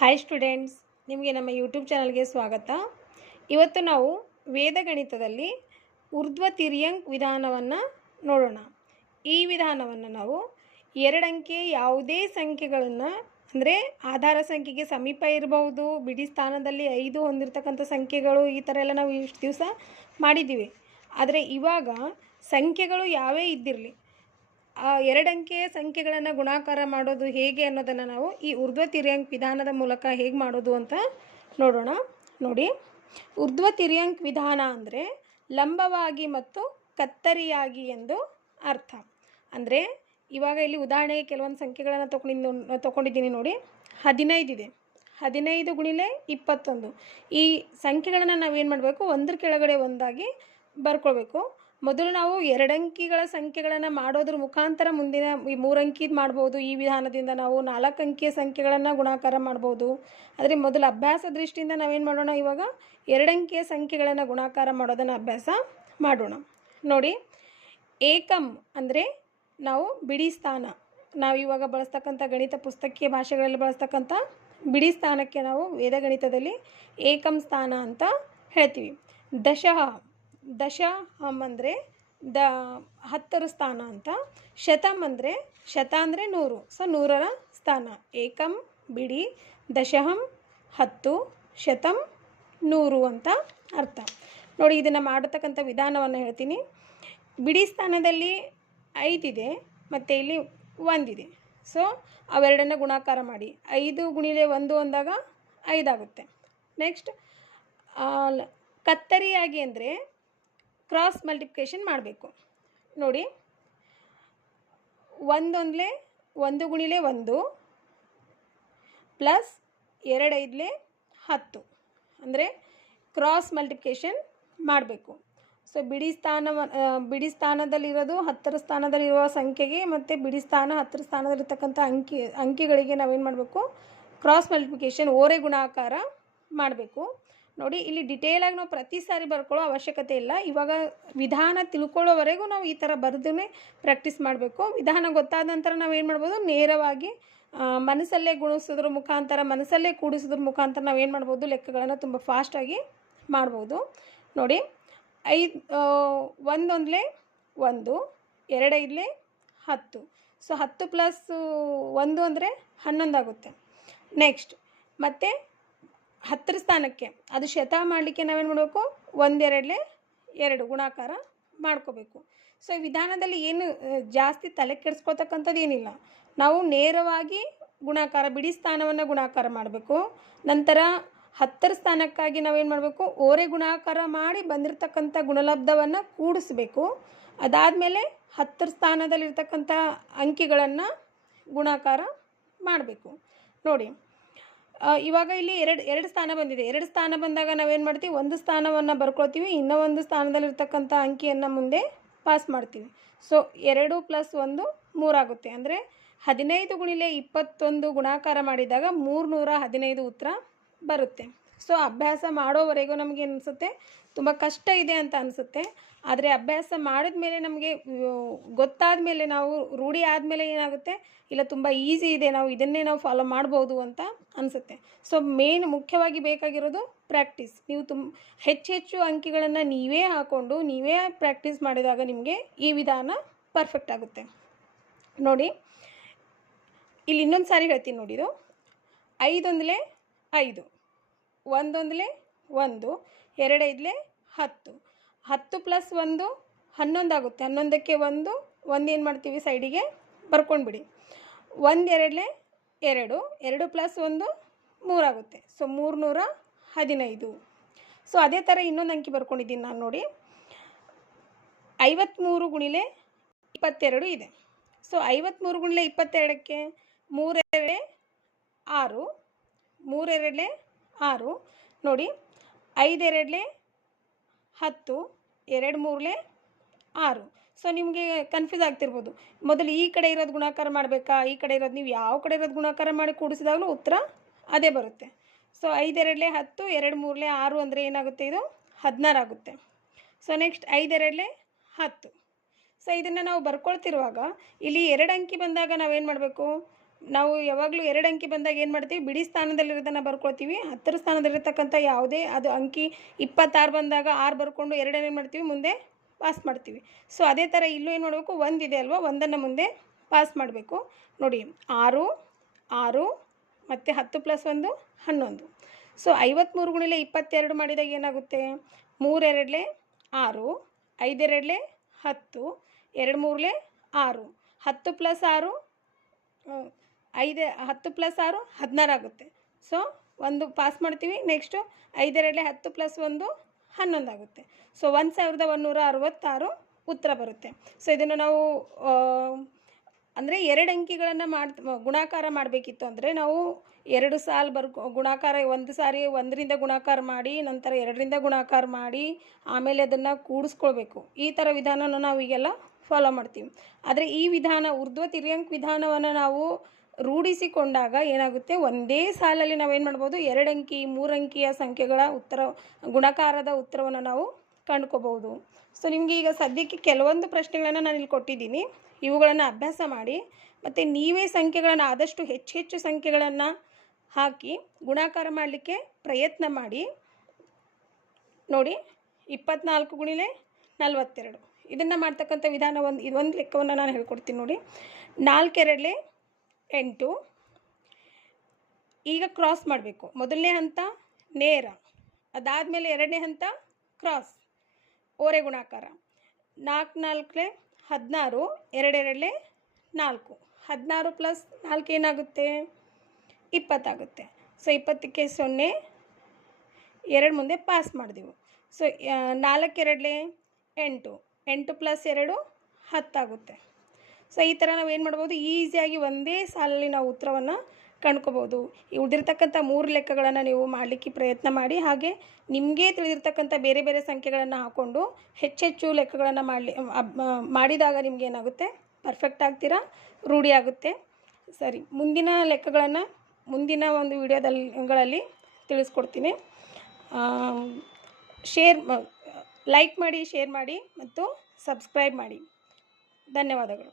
Hi students, ನಿಮಗೆ ನಮ್ಮ YouTube ಚಾನಲ್ಗೆ ಸ್ವಾಗತ. ಇವತ್ತು ನಾವು ವೇದಗಣಿತದಲ್ಲಿ ಊರ್ಧ್ವ ತಿರ್ಯಂಕ್ ವಿಧಾನವನ್ನು ನೋಡೋಣ. ಈ ವಿಧಾನವನ್ನು ನಾವು ಎರಡಂಕೆ ಯಾವುದೇ ಸಂಖ್ಯೆಗಳನ್ನು ಅಂದರೆ ಆಧಾರ ಸಂಖ್ಯೆಗೆ ಸಮೀಪ ಇರಬಹುದು, ಬಿಡಿ ಸ್ಥಾನದಲ್ಲಿ 5 ಹೊಂದಿರತಕ್ಕಂಥ ಸಂಖ್ಯೆಗಳು, ಈ ಥರ ಎಲ್ಲ ನಾವು ಇಷ್ಟು ದಿವಸ ಮಾಡಿದ್ದೀವಿ. ಆದರೆ ಇವಾಗ ಸಂಖ್ಯೆಗಳು ಯಾವೇ ಇದ್ದಿರಲಿ, ಆ ಎರಡಂಕೆಯ ಸಂಖ್ಯೆಗಳನ್ನು ಗುಣಾಕಾರ ಮಾಡೋದು ಹೇಗೆ ಅನ್ನೋದನ್ನು ನಾವು ಈ ಊರ್ಧ್ವ ತಿರ್ಯಂಕ್ ವಿಧಾನದ ಮೂಲಕ ಹೇಗೆ ಮಾಡೋದು ಅಂತ ನೋಡೋಣ. ನೋಡಿ, ಊರ್ಧ್ವ ತಿರ್ಯಂಕ್ ವಿಧಾನ ಅಂದರೆ ಲಂಬವಾಗಿ ಮತ್ತು ಕತ್ತರಿಯಾಗಿ ಎಂದು ಅರ್ಥ. ಅಂದರೆ ಇವಾಗ ಇಲ್ಲಿ ಉದಾಹರಣೆಗೆ ಕೆಲವೊಂದು ಸಂಖ್ಯೆಗಳನ್ನು ತೊಗೊಂಡಿದ್ದೀನಿ. ನೋಡಿ, 15 ಇದೆ. 15 ಗುಣಿಲೆ 21. ಈ ಸಂಖ್ಯೆಗಳನ್ನು ನಾವೇನು ಮಾಡಬೇಕು, ಒಂದ್ರ ಕೆಳಗಡೆ ಒಂದಾಗಿ ಬರ್ಕೊಳ್ಬೇಕು. ಮೊದಲು ನಾವು ಎರಡಂಕಿಗಳ ಸಂಖ್ಯೆಗಳನ್ನು ಮಾಡೋದ್ರ ಮುಖಾಂತರ ಮುಂದಿನ ಈ 3 ಅಂಕಿದು ಮಾಡ್ಬೋದು. ಈ ವಿಧಾನದಿಂದ ನಾವು 4 ಅಂಕಿಯ ಸಂಖ್ಯೆಗಳನ್ನು ಗುಣಾಕಾರ ಮಾಡ್ಬೋದು. ಆದರೆ ಮೊದಲು ಅಭ್ಯಾಸ ದೃಷ್ಟಿಯಿಂದ ನಾವೇನು ಮಾಡೋಣ, ಇವಾಗ ಎರಡಂಕಿಯ ಸಂಖ್ಯೆಗಳನ್ನು ಗುಣಾಕಾರ ಮಾಡೋದನ್ನು ಅಭ್ಯಾಸ ಮಾಡೋಣ. ನೋಡಿ, ಏಕಂ ಅಂದರೆ ನಾವು ಬಿಡಿ ಸ್ಥಾನ. ನಾವು ಇವಾಗ ಬಳಸ್ತಕ್ಕಂಥ ಗಣಿತ ಪುಸ್ತಕೀಯ ಭಾಷೆಗಳಲ್ಲಿ ಬಳಸ್ತಕ್ಕಂಥ ಬಿಡಿ ಸ್ಥಾನಕ್ಕೆ ನಾವು ವೇದಗಣಿತದಲ್ಲಿ ಏಕಂ ಸ್ಥಾನ ಅಂತ ಹೇಳ್ತೀವಿ. ದಶಹಂ ಅಂದರೆ 10ರ ಸ್ಥಾನ ಅಂತ. ಶತಂ ಅಂದರೆ ಶತ ಅಂದರೆ 100, ಸೊ 100ರ ಸ್ಥಾನ. ಏಕಂ ಬಿಡಿ, ದಶಹಂ 10, ಶತಂ 100 ಅಂತ ಅರ್ಥ. ನೋಡಿ, ಇದನ್ನು ಮಾಡತಕ್ಕಂಥ ವಿಧಾನವನ್ನು ಹೇಳ್ತೀನಿ. ಬಿಡಿ ಸ್ಥಾನದಲ್ಲಿ 5 ಇದೆ ಮತ್ತು ಇಲ್ಲಿ 1 ಇದೆ. ಸೊ ಅವೆರಡನ್ನು ಗುಣಾಕಾರ ಮಾಡಿ 5 ಗುಣಿಲೆ 1 ಅಂದಾಗ 5 ಆಗುತ್ತೆ. ನೆಕ್ಸ್ಟ್ ಕತ್ತರಿಯಾಗಿ ಅಂದರೆ ಕ್ರಾಸ್ ಮಲ್ಟಿಪ್ಲಿಕೇಶನ್ ಮಾಡಬೇಕು. ನೋಡಿ, 1 1 ಗುಣಿಲೆ 1 ಪ್ಲಸ್ 2 5 10 ಅಂದರೆ ಕ್ರಾಸ್ ಮಲ್ಟಿಪ್ಲಿಕೇಶನ್ ಮಾಡಬೇಕು. ಸೊ ಬಿಡಿ ಸ್ಥಾನದಲ್ಲಿರೋದು 10ರ ಸ್ಥಾನದಲ್ಲಿರುವ ಸಂಖ್ಯೆಗೆ ಮತ್ತು ಬಿಡಿ ಸ್ಥಾನ 10ರ ಸ್ಥಾನದಲ್ಲಿರ್ತಕ್ಕಂಥ ಅಂಕಿಗಳಿಗೆ ನಾವೇನು ಮಾಡಬೇಕು, ಕ್ರಾಸ್ ಮಲ್ಟಿಪ್ಲಿಕೇಶನ್ ಓರೆ ಗುಣಾಕಾರ ಮಾಡಬೇಕು. ನೋಡಿ, ಇಲ್ಲಿ ಡಿಟೇಲಾಗಿ ನಾವು ಪ್ರತಿ ಸಾರಿ ಬರ್ಕೊಳ್ಳೋ ಅವಶ್ಯಕತೆ ಇಲ್ಲ. ಇವಾಗ ವಿಧಾನ ತಿಳ್ಕೊಳ್ಳೋವರೆಗೂ ನಾವು ಈ ಥರ ಬರೆದೇ ಪ್ರಾಕ್ಟೀಸ್ ಮಾಡಬೇಕು. ವಿಧಾನ ಗೊತ್ತಾದ ನಂತರ ನಾವೇನು ಮಾಡ್ಬೋದು, ನೇರವಾಗಿ ಮನಸ್ಸಲ್ಲೇ ಗುಣಿಸೋದ್ರ ಮುಖಾಂತರ, ಮನಸ್ಸಲ್ಲೇ ಕೂಡಿಸೋದ್ರ ಮುಖಾಂತರ ನಾವೇನು ಮಾಡ್ಬೋದು, ಲೆಕ್ಕಗಳನ್ನು ತುಂಬ ಫಾಸ್ಟಾಗಿ ಮಾಡ್ಬೋದು. ನೋಡಿ, 1 1 1, 2 5 10. ಸೊ 10 ಪ್ಲಸ್ 1 ಅಂದರೆ 11 ಆಗುತ್ತೆ. ನೆಕ್ಸ್ಟ್ ಮತ್ತು 10ರ ಸ್ಥಾನಕ್ಕೆ ಅದು ಶತ ಮಾಡಲಿಕ್ಕೆ ನಾವೇನು ಮಾಡಬೇಕು, 1 2 2 ಗುಣಾಕಾರ ಮಾಡ್ಕೋಬೇಕು. ಸೊ ಈ ವಿಧಾನದಲ್ಲಿ ಏನು ಜಾಸ್ತಿ ತಲೆ ಕೆಡಿಸ್ಕೊಳ್ತಕ್ಕಂಥದ್ದು ಏನಿಲ್ಲ. ನಾವು ನೇರವಾಗಿ ಗುಣಾಕಾರ, ಬಿಡಿ ಸ್ಥಾನವನ್ನು ಗುಣಾಕಾರ ಮಾಡಬೇಕು. ನಂತರ 10ರ ಸ್ಥಾನಕ್ಕಾಗಿ ನಾವೇನು ಮಾಡಬೇಕು, ಓರೆ ಗುಣಾಕಾರ ಮಾಡಿ ಬಂದಿರತಕ್ಕಂಥ ಗುಣಲಬ್ಧವನ್ನು ಕೂಡಿಸ್ಬೇಕು. ಅದಾದಮೇಲೆ 10ರ ಸ್ಥಾನದಲ್ಲಿರ್ತಕ್ಕಂಥ ಅಂಕಿಗಳನ್ನು ಗುಣಾಕಾರ ಮಾಡಬೇಕು. ನೋಡಿ, ಇವಾಗ ಇಲ್ಲಿ ಎರಡು ಸ್ಥಾನ ಬಂದಿದೆ. 2 ಸ್ಥಾನ ಬಂದಾಗ ನಾವೇನು ಮಾಡ್ತೀವಿ, ಒಂದು ಸ್ಥಾನವನ್ನು ಬರ್ಕೊಳ್ತೀವಿ, ಇನ್ನೂ ಒಂದು ಸ್ಥಾನದಲ್ಲಿರ್ತಕ್ಕಂಥ ಅಂಕಿಯನ್ನು ಮುಂದೆ ಪಾಸ್ ಮಾಡ್ತೀವಿ. ಸೊ 2 + 1 3 ಆಗುತ್ತೆ. ಅಂದರೆ 15 ಗುಣಿಲೆ 21 ಗುಣಾಕಾರ ಮಾಡಿದಾಗ 315 ಉತ್ತರ ಬರುತ್ತೆ. ಸೊ ಅಭ್ಯಾಸ ಮಾಡೋವರೆಗೂ ನಮಗೆ ಅನಿಸುತ್ತೆ ತುಂಬ ಕಷ್ಟ ಇದೆ ಅಂತ ಅನಿಸುತ್ತೆ. ಆದರೆ ಅಭ್ಯಾಸ ಮಾಡಿದ ಮೇಲೆ ನಮಗೆ ಗೊತ್ತಾದ ಮೇಲೆ, ನಾವು ರೂಢಿ ಆದಮೇಲೆ ಏನಾಗುತ್ತೆ, ಇಲ್ಲ ತುಂಬ ಈಸಿ ಇದೆ, ನಾವು ಇದನ್ನೇ ನಾವು ಫಾಲೋ ಮಾಡ್ಬೋದು ಅಂತ ಅನಿಸುತ್ತೆ. ಸೊ ಮುಖ್ಯವಾಗಿ ಬೇಕಾಗಿರೋದು ಪ್ರಾಕ್ಟೀಸ್. ನೀವು ಹೆಚ್ಚು ಅಂಕಿಗಳನ್ನು ನೀವೇ ಹಾಕ್ಕೊಂಡು ನೀವೇ ಪ್ರಾಕ್ಟೀಸ್ ಮಾಡಿದಾಗ ನಿಮಗೆ ಈ ವಿಧಾನ ಪರ್ಫೆಕ್ಟ್ ಆಗುತ್ತೆ. ನೋಡಿ, ಇಲ್ಲಿ ಇನ್ನೊಂದು ಸಾರಿ ಹೇಳ್ತೀನಿ. ನೋಡಿ, ಇದು 5 1 5, 1 1 1, 2 5 10. 10 + 1 11 ಆಗುತ್ತೆ. 11ಕ್ಕೆ 1 ಏನು ಮಾಡ್ತೀವಿ, ಸೈಡಿಗೆ ಬರ್ಕೊಂಡ್ಬಿಡಿ. 1 2 2, 2 + 1 3 ಆಗುತ್ತೆ. ಸೊ 315. ಸೊ ಅದೇ ಥರ ಇನ್ನೊಂದು ಅಂಕಿ ಬರ್ಕೊಂಡಿದ್ದೀನಿ ನಾನು. ನೋಡಿ, 53 ಗುಣಿಲೆ 22 ಇದೆ. ಸೊ 53 ಗುಣಿಲೆ 22ಕ್ಕೆ 3 2 6, 3 2 6. ನೋಡಿ, 5 2 10, 2 3 6. ಸೊ ನಿಮಗೆ ಕನ್ಫ್ಯೂಸ್ ಆಗ್ತಿರ್ಬೋದು, ಮೊದಲು ಈ ಕಡೆ ಇರೋದು ಗುಣಾಕಾರ ಮಾಡಬೇಕಾ, ಈ ಕಡೆ ಇರೋದು, ನೀವು ಯಾವ ಕಡೆ ಇರೋದು ಗುಣಾಕಾರ ಮಾಡಿ ಕೂಡಿಸಿದಾಗಲೂ ಉತ್ತರ ಅದೇ ಬರುತ್ತೆ. ಸೊ 5 2 10, 2 3 6 ಅಂದರೆ ಏನಾಗುತ್ತೆ, ಇದು 16 ಆಗುತ್ತೆ. So next 5 2 10. ಸೊ ಇದನ್ನು ನಾವು ಬರ್ಕೊಳ್ತಿರುವಾಗ ಇಲ್ಲಿ 2 ಅಂಕಿ ಬಂದಾಗ ನಾವೇನು ಮಾಡಬೇಕು, ನಾವು ಯಾವಾಗಲೂ 2 ಅಂಕಿ ಬಂದಾಗ ಏನು ಮಾಡ್ತೀವಿ, ಬಿಡಿ ಸ್ಥಾನದಲ್ಲಿರೋದನ್ನು ಬರ್ಕೊಳ್ತೀವಿ. 10ರ ಸ್ಥಾನದಲ್ಲಿರ್ತಕ್ಕಂಥ ಯಾವುದೇ ಅದು ಅಂಕಿ 26 ಬಂದಾಗ 6 ಬರ್ಕೊಂಡು 2 ಏನು ಮಾಡ್ತೀವಿ, ಮುಂದೆ ಪಾಸ್ ಮಾಡ್ತೀವಿ. ಸೊ ಅದೇ ಥರ ಇಲ್ಲೂ ಏನು ಮಾಡಬೇಕು, 1 ಇದೆ ಅಲ್ವಾ, 1ಅನ್ನು ಮುಂದೆ ಪಾಸ್ ಮಾಡಬೇಕು. ನೋಡಿ 6 6 ಮತ್ತು 10 + 1 11. ಸೊ 53 × 22 ಮಾಡಿದಾಗ ಏನಾಗುತ್ತೆ, 3 2 6, 5 2 10, 2 3 6, 10 + 6 10 + 6 16 ಆಗುತ್ತೆ. ಸೊ 1 ಪಾಸ್ ಮಾಡ್ತೀವಿ. ನೆಕ್ಸ್ಟು 5 2 10 + 1 11 ಆಗುತ್ತೆ. ಸೊ 1166 ಉತ್ತರ ಬರುತ್ತೆ. ಸೊ ಇದನ್ನು ನಾವು ಅಂದರೆ 2 ಅಂಕಿಗಳನ್ನು ಗುಣಾಕಾರ ಮಾಡಬೇಕಿತ್ತು ಅಂದರೆ ನಾವು 2 ಸಾಲು ಗುಣಾಕಾರ, 1 ಸಾರಿ 1ರಿಂದ ಗುಣಾಕಾರ ಮಾಡಿ, ನಂತರ 2ರಿಂದ ಗುಣಾಕಾರ ಮಾಡಿ, ಆಮೇಲೆ ಅದನ್ನು ಕೂಡಿಸ್ಕೊಳ್ಬೇಕು. ಈ ಥರ ವಿಧಾನನ ನಾವು ಈಗೆಲ್ಲ ಫಾಲೋ ಮಾಡ್ತೀವಿ. ಆದರೆ ಈ ವಿಧಾನ ಊರ್ಧ್ವ ತಿರ್ಯಂಕ ವಿಧಾನವನ್ನು ನಾವು ರೂಢಿಸಿಕೊಂಡಾಗ ಏನಾಗುತ್ತೆ, ಒಂದೇ ಸಾಲಲ್ಲಿ ನಾವೇನು ಮಾಡ್ಬೋದು, 2 ಅಂಕಿ 3 ಅಂಕಿಯ ಸಂಖ್ಯೆಗಳ ಗುಣಾಕಾರದ ಉತ್ತರವನ್ನು ನಾವು ಕಂಡುಕೋಬಹುದು. ಸೊ ನಿಮಗೆ ಈಗ ಸದ್ಯಕ್ಕೆ ಕೆಲವೊಂದು ಪ್ರಶ್ನೆಗಳನ್ನು ನಾನು ಇಲ್ಲಿ ಕೊಟ್ಟಿದ್ದೀನಿ. ಇವುಗಳನ್ನು ಅಭ್ಯಾಸ ಮಾಡಿ ಮತ್ತು ನೀವೇ ಸಂಖ್ಯೆಗಳನ್ನು ಆದಷ್ಟು ಹೆಚ್ಚು ಸಂಖ್ಯೆಗಳನ್ನು ಹಾಕಿ ಗುಣಾಕಾರ ಮಾಡಲಿಕ್ಕೆ ಪ್ರಯತ್ನ ಮಾಡಿ. ನೋಡಿ 24 × 42 ಇದನ್ನು ಮಾಡ್ತಕ್ಕಂಥ ವಿಧಾನ ಇದೊಂದು ಲೆಕ್ಕವನ್ನು ನಾನು ಹೇಳ್ಕೊಡ್ತೀನಿ. ನೋಡಿ 4 2 8. ಈಗ ಕ್ರಾಸ್ ಮಾಡಬೇಕು. ಮೊದಲನೇ ಹಂತ ನೇರ, ಅದಾದಮೇಲೆ 2ನೇ ಹಂತ ಕ್ರಾಸ್, ಓರೆ ಗುಣಾಕಾರ. 4 4 16, 2 2 4, 16 + 4 ಏನಾಗುತ್ತೆ, 20 ಆಗುತ್ತೆ. ಸೊ 20ಕ್ಕೆ 0, 2 ಮುಂದೆ ಪಾಸ್ ಮಾಡಿದೆವು. ಸೊ 4 2 8, 8 + 2 10 ಆಗುತ್ತೆ. ಸೊ ಈ ಥರ ನಾವು ಏನು ಮಾಡ್ಬೋದು, ಈಸಿಯಾಗಿ ಒಂದೇ ಸಾಲಲ್ಲಿ ನಾವು ಉತ್ತರವನ್ನು ಕಂಡ್ಕೋಬೋದು. ಈ ಉಳಿದಿರ್ತಕ್ಕಂಥ 3 ಲೆಕ್ಕಗಳನ್ನು ನೀವು ಮಾಡಲಿಕ್ಕೆ ಪ್ರಯತ್ನ ಮಾಡಿ. ಹಾಗೆ ನಿಮಗೆ ತಿಳಿದಿರ್ತಕ್ಕಂಥ ಬೇರೆ ಬೇರೆ ಸಂಖ್ಯೆಗಳನ್ನು ಹಾಕ್ಕೊಂಡು ಹೆಚ್ಚು ಲೆಕ್ಕಗಳನ್ನು ಮಾಡಿದಾಗ ನಿಮ್ಗೆ ಏನಾಗುತ್ತೆ, ಪರ್ಫೆಕ್ಟ್ ಆಗ್ತೀರಾ, ರೂಢಿ ಆಗುತ್ತೆ. ಸರಿ, ಮುಂದಿನ ಲೆಕ್ಕಗಳನ್ನು ಮುಂದಿನ ಒಂದು ವಿಡಿಯೋಗಳಲ್ಲಿ ತಿಳಿಸ್ಕೊಡ್ತೀನಿ. ಲೈಕ್ ಮಾಡಿ, ಶೇರ್ ಮಾಡಿ ಮತ್ತು ಸಬ್ಸ್ಕ್ರೈಬ್ ಮಾಡಿ. ಧನ್ಯವಾದಗಳು.